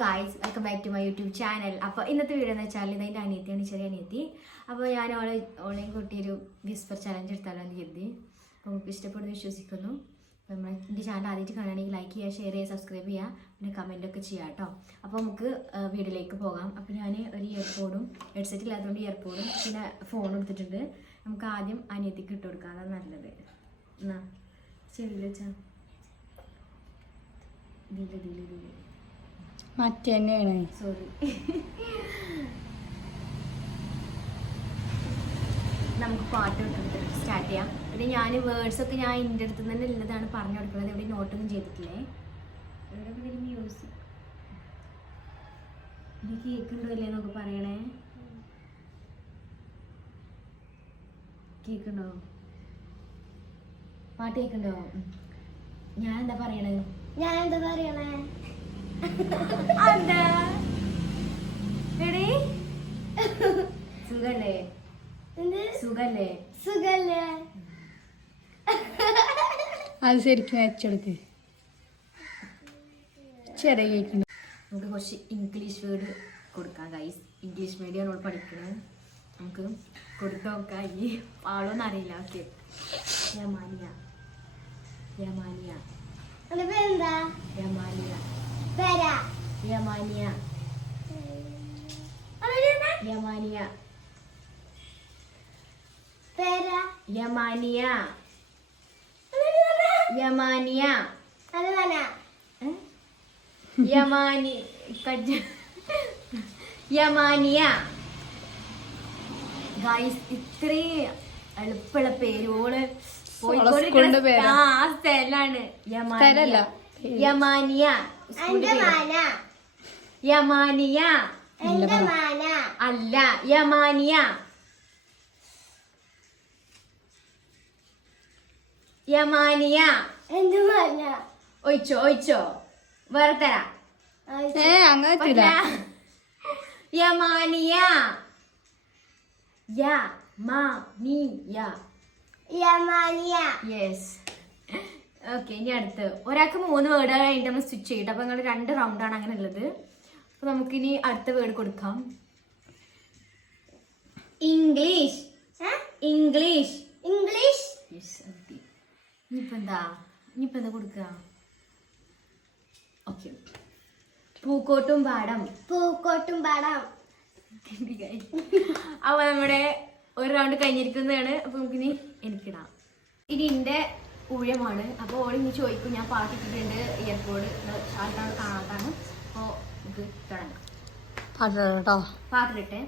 Guys, welcome back to my YouTube channel. അപ്പോൾ ഇന്നത്തെ video എന്ന് വെച്ചാൽ ഇതെൻ്റെ അനിയത്തിയാണ്, ചെറിയ അനിയത്തി. അപ്പോൾ ഞാൻ ഓൺലൈൻ കൂട്ടിയൊരു വിസ്പർ ചലഞ്ച് എടുത്താലോ എന്ന് കരുതി. അപ്പോൾ നമുക്ക് ഇഷ്ടപ്പെടുന്നു വിശ്വസിക്കുന്നു. അപ്പോൾ നമ്മൾ എൻ്റെ ചാനൽ ആദ്യമായിട്ട് കാണുകയാണെങ്കിൽ ലൈക്ക് ചെയ്യുക, ഷെയർ ചെയ്യുക, സബ്സ്ക്രൈബ് ചെയ്യുക, പിന്നെ കമൻറ്റൊക്കെ ചെയ്യുക കേട്ടോ. അപ്പോൾ നമുക്ക് വീഡിയോയിലേക്ക് പോകാം. അപ്പോൾ ഞാൻ ഒരു ഇയർപോഡും ഹെഡ്സെറ്റ് ഇല്ലാത്തതുകൊണ്ട് ഇയർപോഡും പിന്നെ ഫോണും എടുത്തിട്ടുണ്ട്. നമുക്ക് ആദ്യം അനിയത്തിക്ക് ഇട്ട് കൊടുക്കാം, അതാണ് നല്ലത്. എന്നാ ശരിയില്ല വെച്ചാ മറ്റന്നെയാണ്. സോറി. നമുക്ക് പാട്ട് ഇട്ടിട്ട് സ്റ്റാർട്ട് ചെയ്യാം. പിന്നെ ഞാൻ വേർഡ്സൊക്കെ ഞാൻ എൻ്റെ അടുത്ത് തന്നെ ഉള്ളതാണ് പറഞ്ഞു കൊടുക്കുന്നത്. എവിടെ നോട്ടൊന്നും ചെയ്തിട്ടില്ലേ. എവിടെ മ്യൂസിക് ഇത് കേൾക്കുന്നുണ്ടോ അല്ലേ നമുക്ക് പറയണേ. കേൾക്കുന്നുണ്ടോ? പാട്ട് കേൾക്കുന്നുണ്ടോ? ഞാൻ എന്താ പറയണേ? സുഖല്ലേ? സുഖല്ലേ? അത് ശരിക്കും വെച്ചെടുക്ക്. ചെറിയ കേൾക്കുന്നു. നമുക്ക് കുറച്ച് ഇംഗ്ലീഷ് വേർഡ് കൊടുക്കാം ഗൈസ്. ഇംഗ്ലീഷ് മീഡിയം നമ്മൾ പഠിക്കുന്നത്. നമുക്ക് കൊടുത്തു നോക്കാം. ഈ ആളൊന്നും അറിയില്ല. ഓക്കെ. യമാനിയ യമാനിയ യമാനിയ യമാനിയ യമാനിയ യമാനിയ യമാനിയ യമാനി യമാനിയ. ഗൈസ്, ഇത്രയും എളുപ്പമുള്ള പേരോള് കോഴിക്കോട് ആ സ്ഥലാണ്. യമാനിയ യമാനിയ യമാനിയ അല്ല, യമാനിയ യമാനിയ. ഒഴിച്ചോ ഒഴിച്ചോ, വേറെ തരാം. അങ്ങനെ യമാനിയ യമാനിയ. യെസ്. ഓക്കെ, ഇനി അടുത്ത് ഒരാൾക്ക് 3 വേർഡ് കഴിഞ്ഞിട്ട് നമ്മൾ സ്വിച്ച് ചെയ്യട്ടെ. അപ്പൊ നിങ്ങൾ 2 റൗണ്ടാണ് അങ്ങനെ ഉള്ളത്. അപ്പൊ നമുക്കിനി അടുത്ത വേർഡ് കൊടുക്കാം. English English English. ഇനിയിപ്പോ എന്താ കൊടുക്കുക? ഓക്കെ. പൂക്കോട്ടും പാടം അപ്പൊ നമ്മുടെ ഒരു റൗണ്ട് കഴിഞ്ഞിരിക്കുന്നതാണ്. അപ്പൊ നമുക്കിനി എനിക്കിടാം. ഇനി എന്റെ ഊഴമാണ്. അപ്പോൾ ഓൾ ഇനി ചോദിക്കും. ഞാൻ പാട്ടിട്ടിട്ടുണ്ട്. ഇയർപോഡ് ആൾക്കാണ് കാണാത്താണ്. അപ്പോൾ നമുക്ക് തുടങ്ങാം. പാട്ടിട്ടെ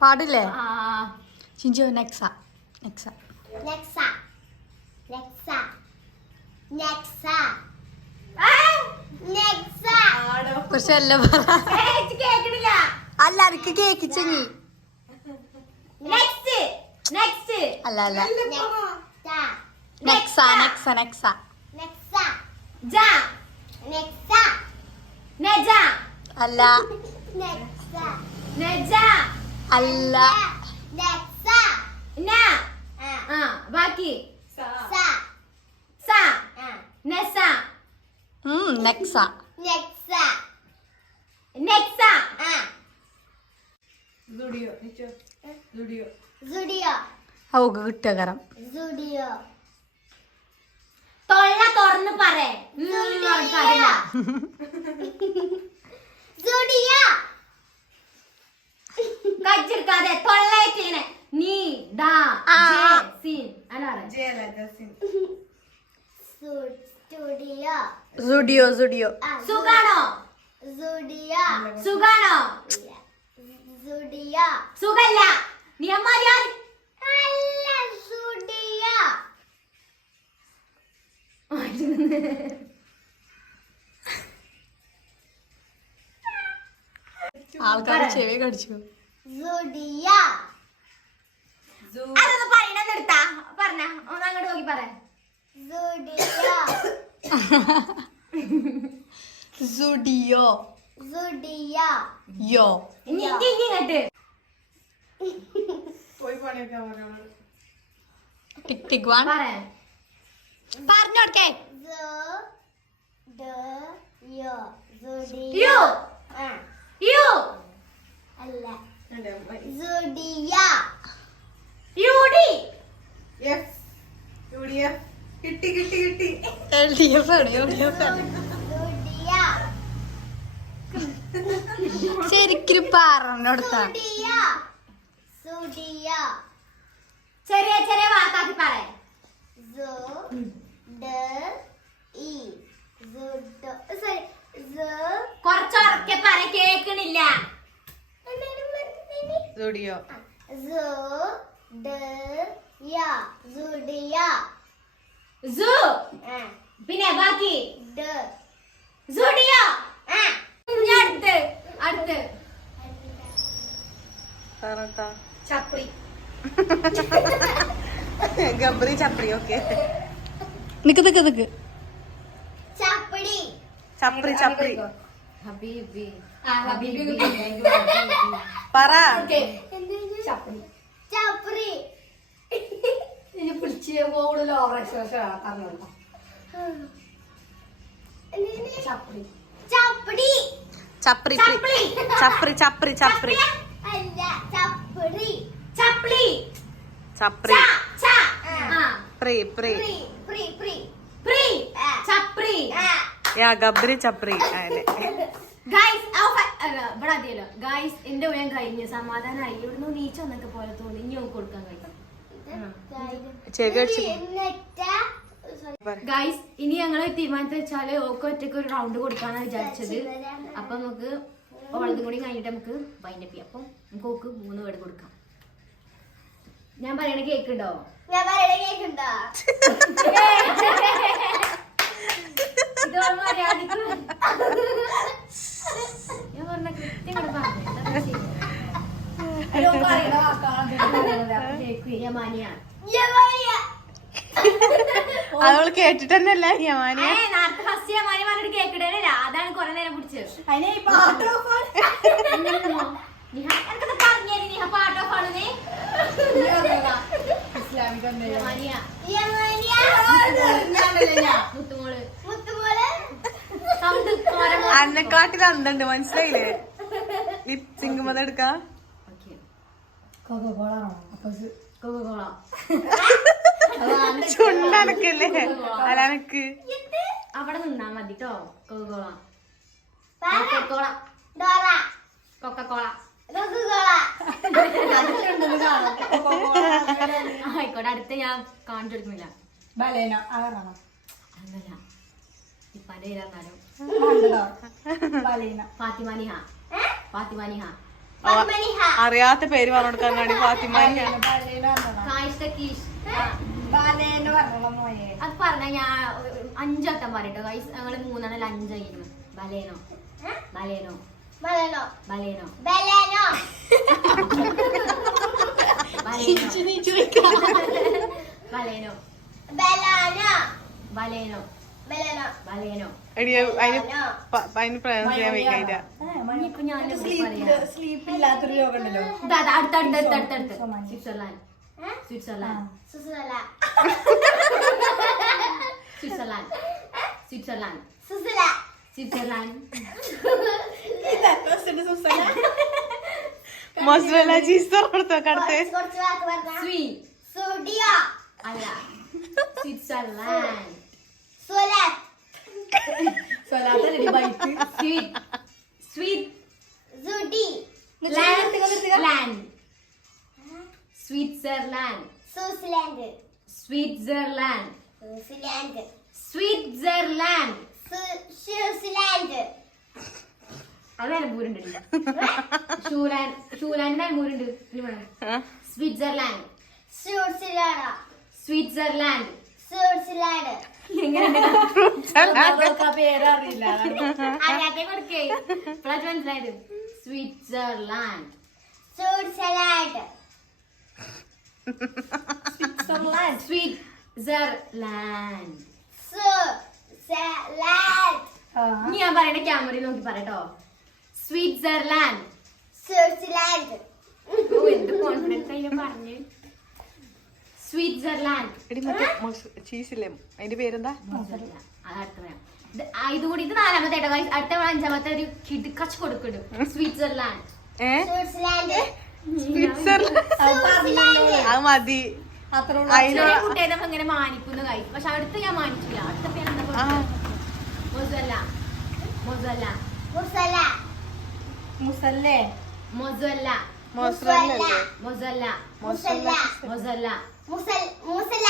പാടില്ലേ? ചിഞ്ചു നെക്സ നെക്സ കുറച്ചല്ല അല്ല എനിക്ക് കേക്കിച്ചങ്ങി അല്ല അല്ല നെക്സ നെക്സ നെക്സ അല്ല അല്ല ബാക്കി നെക്സ ഔക്ക് കിട്ടിയ കരം തൊള്ള തുറന്ന് പറ. കച്ചെടുക്കാതെ തൊള്ളായിട്ടിങ്ങനെ നീ ഡാ സുഡിയോ സുഡിയോ സുഖാണോ? സുഖാണോ? സുഖല്ല. നീ അമ്മാരിയാൻ ആൾക്കാർ ചെവി കടിച്ചു. അതൊന്ന് പറയണ നിർത്താ. പറഞ്ഞ ഒന്ന് അങ്ങോട്ട് നോക്കി പറ. സുഡിയോ യോ ഇങ്ങോട്ട് ടിക് ടിക് വൺ പറഞ്ഞോട്ടെ. യു യു അല്ല യു ഡി കിട്ടി LDF ആണ് LDF ആണ് ശരിക്കും പറഞ്ഞോടുത്താ ചെറിയ ചെറിയ വാക്കാക്കി പറ കുറച്ചുറക്കെ പറ കേക്കണില്ല സുഡിയോ സു പിന്നെ ബാക്കി സുഡിയോ അടുത്ത് അടുത്ത് ചപ്രി ഗബ്രി ചപ്രി ഓക്കെ നിക്ക് ചപ്രി ഹബീബി പറ ചപ്രി ചപ്രി ചപ്രി ചപ്രി ചപ്രി ചപ്രി അല്ല ചപ്രി ചപ്ലി ചപ്രി ച പ്രി പ്രി പ്രി പ്രി പ്രി ചപ്രി യാ ഗബ്രി ചപ്രി അങ്ങനെ ഗൈസ് ഇവിടെ അതിയല്ലോ ഗൈസ് എന്റെ ഉയരം കഴിഞ്ഞു സമാധാനമായി ഇവിടുന്ന് നീച്ച വന്നൊക്കെ പോലെ തോന്നി ഇനി നമുക്ക് കൊടുക്കാൻ കഴിയും ചെവി അടിച്ച് ഗൈസ് ഇനി ഞങ്ങള് തീരുമാനത്തിൽ വെച്ചാല് ഓക്ക് ഒറ്റക്ക് ഒരു റൗണ്ട് കൊടുക്കാന്നാണ് വിചാരിച്ചത് അപ്പൊ നമുക്ക് ഓളതും കൂടി കഴിഞ്ഞിട്ട് നമുക്ക് വൈൻഡപ്പ് ചെയ്യാം അപ്പൊ നമുക്ക് ഓക്ക് 3 വേർഡ് കൊടുക്കാം ഞാൻ പറയണ കേക്കുണ്ടോ ഞാൻ പറയണ കേക്കുണ്ടോ ഇത് ഓള് മര്യാദക്ക് ഞാൻ പറഞ്ഞ കൃത്യം കൂടെ പറഞ്ഞു യമാനിയ അതവള് കേട്ടിട്ട് തന്നെയല്ല യമാനി നേരത്തെ ഫസ്റ്റ് യമാനി പറഞ്ഞിട്ട് കേക്കിടേനില്ല അതാണ് കൊറേ നേരം പിടിച്ചത് എനിക്കത് പറഞ്ഞേരി നിഹ പാട്ട് ഓഫ് ആണെന്നേ യമാനിയ മുത്തുമോള് മുത്തുമോള് സൗണ്ട് അന്നെക്കാട്ടിൽ അന്നുണ്ട് മനസ്സിലായില്ലേ ലിപ് സിംഗ് മത എടുക്കാ കൊക്കോള ചുണ്ടനക്കല്ലേ അലനക്ക് അവിടെ നിന്നാ മതി കേട്ടോ കൊക്കോള ഡോറ കൊക്കോള കൊക്കോള ആയിക്കോട്ടെ അടുത്ത് ഞാൻ കാണിച്ചു കൊടുക്കുന്നില്ല അങ്ങനല്ല ഇപ്പാന്റെ പേരാന്നാലും ഫാത്തിമാനിഹ ഫാത്തിമാനിഹ അറിയാത്ത പേര് പറഞ്ഞു കൊടുക്കാൻ വേണ്ടി ഫാത്തിമാനി കായിഷ് കീഷ് അത് പറഞ്ഞ ഞാൻ 5 വട്ടം പറയട്ടോ ഗൈസ് ഞങ്ങള് 3 5 Baleno Baleno Baleno Baleno Baleno Baleno Baleno Baleno Baleno Baleno എടി അതിന് പ്രയോജനം ചെയ്യാൻ വയ്ക്കായില്ല ഇനിയിപ്പോ ഞാൻ സ്ലീപ്പ് ഇല്ലാത്തൊരു രോഗം ഉണ്ടല്ലോ അടുത്തടുത്ത് സ്വിറ്റ്സർലാൻഡ് സ്വിറ്റ്സർലാൻഡ് സുസുല സ്വിറ്റ്സർലാൻഡ് സ്വിറ്റ്സർലാൻഡ് സുസുല സ്വിറ്റ്സർലാൻഡ് മൊസറല്ല ചീസ് കൊടുത്തൊക്കെ അടുത്ത് കുറച്ച് വാക്ക് പറഞ്ഞ സ്വീ സുഡിയോ അല്ല സ്വിറ്റ്സർലാൻഡ് സുലത്ത് സ്വീറ്റ് സ്വീറ്റ് സുഡി ലാൻഡ് Switzerland Switzerland Switzerland Switzerland Switzerland Switzerland അത് നിലമ്പൂരുണ്ട് ഷൂലാൻഡ് നിലമ്പൂരുണ്ട് സ്വിറ്റ്സർലാൻഡ് സ്വിറ്റ്സർലാൻഡ് സ്വിറ്റ്സർലാൻഡ് സ്വിറ്റ്സർലാൻഡ് പേരറിയില്ല അറിയാത്തെ കൊടുക്കേ ഇപ്പോഴാണ് മനസ്സിലായത് സ്വിറ്റ്സർലാൻഡ് സ്വിറ്റ്സർലാൻഡ് സ്വിറ്റ്സർലാൻഡ് സ്വിറ്റ്സർലാൻഡ് ഇനി ഞാൻ പറയണ ക്യാമറയിൽ നോക്കി പറയട്ടോ സ്വിറ്റ്സർലാൻഡ് സ്വിറ്റ്സർലാൻഡ് ഓ എന്ത് കോൺഫിഡൻസ് ആയി പറഞ്ഞു സ്വിറ്റ്സർലാൻഡ് എടി മറ്റേ ചീസില്ലേ അതിന്റെ പേരെന്താ അത് അടുത്ത പറയാം ഇത് കൂടി ഇത് 4ാമത്തെ കേട്ടോ guys. അടുത്ത 5ാമത്തെ ഒരു കിടുക്കച്ച് കൊടുക്കും സ്വിറ്റ്സർലാൻഡ്. സ്വിറ്റ്സർലാൻഡ്. അത് മതി. ചെറിയ കുട്ടിയെ നമ്മൾ ഇങ്ങനെ മാനിക്കുന്നു guys. പക്ഷെ അടുത്ത് ഞാൻ മാനിച്ചില്ല. അടുത്ത പേര് എന്താ മൊസല്ല. മൊസല്ല മുസല. മുസല്ലേ മൊസല്ല മോസറല്ല മൊസല്ല മുസല്ല. മൊസല്ല മുസൽ മുസല.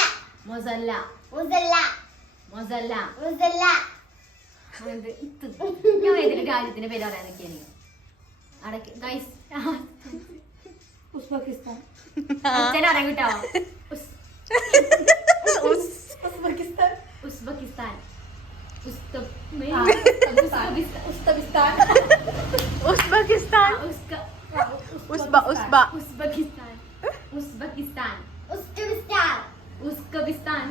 മൊസല്ല മുസല്ല. മൊസല്ല. മുസല്ല. ഞാൻ ഏതൊരു രാജ്യത്തിന്റെ പേര് പറയാനൊക്കെയാണ് അടക്ക് ഗൈസ്. ഉസ്ബെക്കിസ്ഥാൻ. അച്ഛനെ അറിയാൻ കിട്ടോ? ഉസ്ബെക്കിസ്ഥാൻ. ഉസ്ബെക്കിസ്ഥാൻ. ഉസ്ബെക്കിസ്ഥാൻ. ഉസ്ബെക്കിസ്ഥാൻ. ഉസ്ബ ഉസ്ബ Uzbekistan. Uzbekistan. Uzbekistan. Uzbekistan.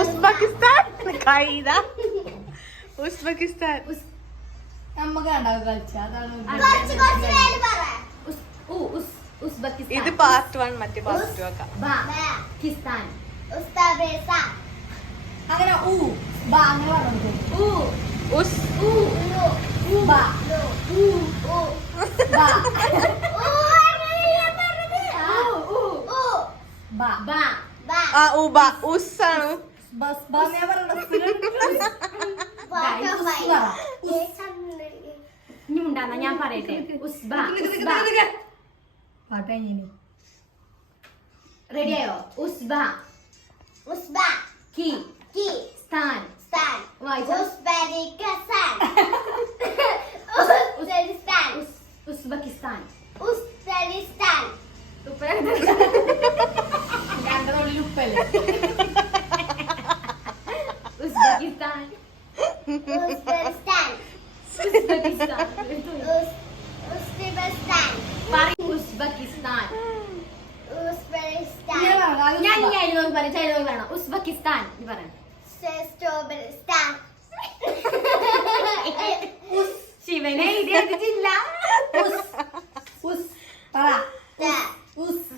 Uzbekistan കൈത ഉസ്ബെക്കിസ്ഥാൻ. നമുക്ക് കണ്ടാവും കളിച്ച അതാണ് കുറച്ച് കുറച്ച് പേര് പറ. ഉസ്ബെക്കിസ്ഥാൻ. ഇത് പാർട്ട് 1 മറ്റേ പാർട്ട് 2 ആക്കാം. പാകിസ്ഥാൻ. ഉസ്ബെക്കിസ്ഥാൻ. അങ്ങനെ ബാ അങ്ങനെ പറഞ്ഞു ഉസ് ബാ ബാ ബാ ബാ. ആ ഉബ ഉസ് ആണ്. ബസ് ബാ ഞാൻ പറഞ്ഞു ഇനി ഉണ്ടാകുന്ന ഞാൻ പറയട്ടെ. ഉസ്ബ. പാട്ട് കഴിഞ്ഞു. റെഡിയായോ? ഉസ്ബ. ഉസ്ബ. കി. കി. സ്ഥാൻ. സ്ഥാൻ. വായിച്ചോ? ഉസ്ബെക്കിസ്ഥാൻ. ഉസ്ബെക്കിസ്ഥാൻ. ഉസ്ബെക്കിസ്ഥാൻ. ഉസ്ബെക്കിസ്ഥാൻ. രണ്ടു തൊള്ളിൽ ഉപ്പല്ലേ ഉസ്ബെക്കിസ്ഥാൻ. ഉസ്ബെക്കിസ്ഥാൻ. ഉസ്ബെക്കിസ്ഥാൻ. ഉസ്ബെക്കിസ്ഥാൻ. പറയ്. ഉസ്ബെക്കിസ്ഥാൻ. ഉസ്ബെക്കിസ്ഥാൻ. ഞാൻ ഈ അയലോകം പറയും. അയലോകം പറയണം. ഉസ്ബെക്കിസ്ഥാൻ നീ പറയണം. സ്ട്രോബെറിസ്ഥാൻ. ശിവനെ ഇത് എഴുതിച്ചില്ല. ഉസ് പറ ഉസ്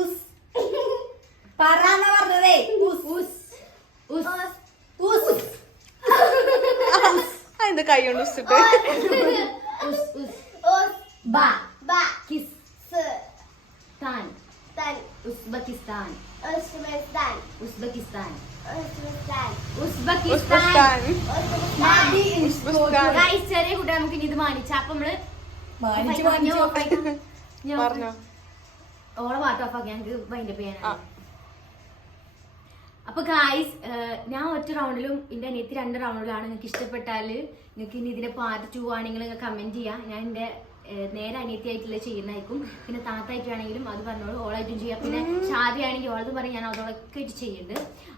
ഉസ് പറയാന്നാ പറഞ്ഞതേ ഉസ് ഉസ്. ഉസ്. ഉസ് അതിന്റെ കൈ കൊണ്ട് ഉസിട്ട് ഉസ്. ഉസ്. ഉസ്. ബാ. ബ. കിസ്. സ്. താൻ. തൻ. Uzbekistan. Uzbekistan. Uzbekistan. Uzbekistan. Uzbekistan. Uzbekistan. Guys, ചെറിയ കുട്ടി നമുക്ക് ഇനി ഇത് മാനിച്ച അപ്പൊ നമ്മള് പറഞ്ഞോ. ഓളെ പാട്ട് ഓഫാക്കി ഞങ്ങൾക്ക് വൈൻഡപ്പ് ആ. ചെയ്യാനാണ്. അപ്പൊ ഗായ്സ് ഞാൻ ഒറ്റ റൗണ്ടിലും എന്റെ അനിയത്തി 2 റൗണ്ടിലാണ്. നിങ്ങൾക്ക് ഇഷ്ടപ്പെട്ടാല് നിങ്ങൾക്ക് ഇനി ഇതിന്റെ പാർട്ട് 2 ആണെങ്കിൽ നിങ്ങൾ കമന്റ് ചെയ്യാം. ഞാൻ എന്റെ നേരെ അനിയത്തിയായിട്ടുള്ള ചെയ്യുന്നതായിരിക്കും. പിന്നെ താത്തായിട്ടാണെങ്കിലും അത് പറഞ്ഞോളൂ. ഓളായിട്ടും ചെയ്യാം. പിന്നെ ഷാദി ആണെങ്കിൽ ഓളത് പറയും. ഞാൻ അതോളൊക്കെ ആയിട്ട് ചെയ്യുന്നുണ്ട്.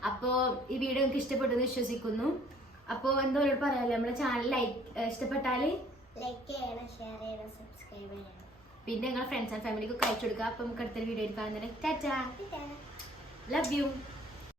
അപ്പോൾ ഈ വീഡിയോ നിങ്ങൾക്ക് ഇഷ്ടപ്പെട്ടെന്ന് വിശ്വസിക്കുന്നു. അപ്പോൾ എന്തോ പറയാല്ലേ, നമ്മുടെ ചാനൽ ഇഷ്ടപ്പെട്ടാല് ലൈക്ക് ചെയ്യണം, ഷെയർ ചെയ്യണം, സബ്സ്ക്രൈബ് ചെയ്യണം. പിന്നെ നിങ്ങളുടെ ഫ്രണ്ട്സ് ആൻഡ് ഫാമിലിക്ക് അയച്ചു കൊടുക്കുക. അപ്പോൾ നമുക്ക് അടുത്തൊരു വീഡിയോ കാണുന്നത്. Tata, love you.